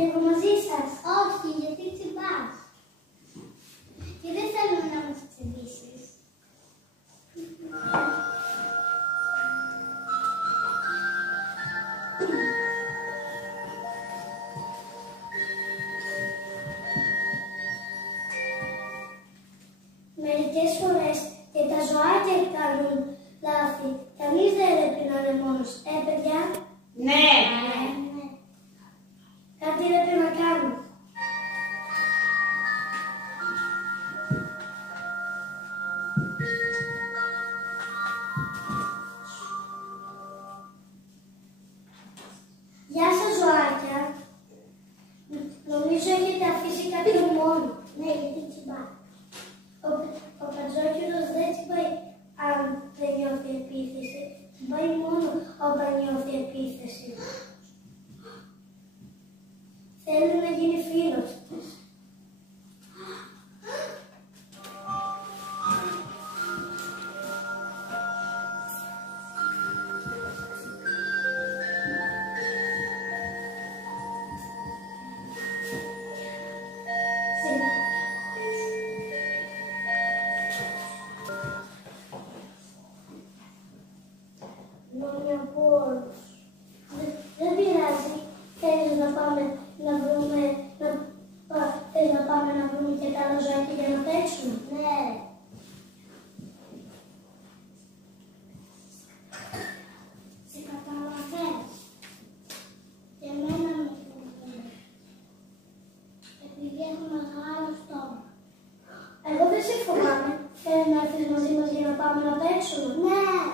λίγο μαζί σας? Όχι, γιατί τσιμπάς. Και δεν θέλουμε να μας τσιμπήσεις. Μερικές φορές και τα ζωάκια κάνουν λάθη. Κανείς δεν πρέπει να είναι μόνος. Παιδιά. Ναι. Κάτι πρέπει να κάνουμε. Γεια σας ζωάκια. Νομίζω έχετε αφήσει κάποιον μόνο. Ναι, γιατί τσιμπά. Ο Πατζόκυλος δεν τσιμπάει αν δεν νιώθει επίθεση. Τσιμπάει μόνο όταν νιώθει επίθεση. Θέλει να γίνει φίλος της. Δεν πειράζει. Θέλεις να πάμε να βρούμε, θέλεις να πάμε να βρούμε και τα άλλα ζωάκια για να παίξουμε? Ναι. Σε καταλαβαίνεις. Και εμένα με φοβούνται. Επειδή έχω μεγάλο στόμα. Εγώ δεν σε φοβάμαι. Θέλεις να έρθεις μαζί μας για να πάμε να παίξουμε? Ναι.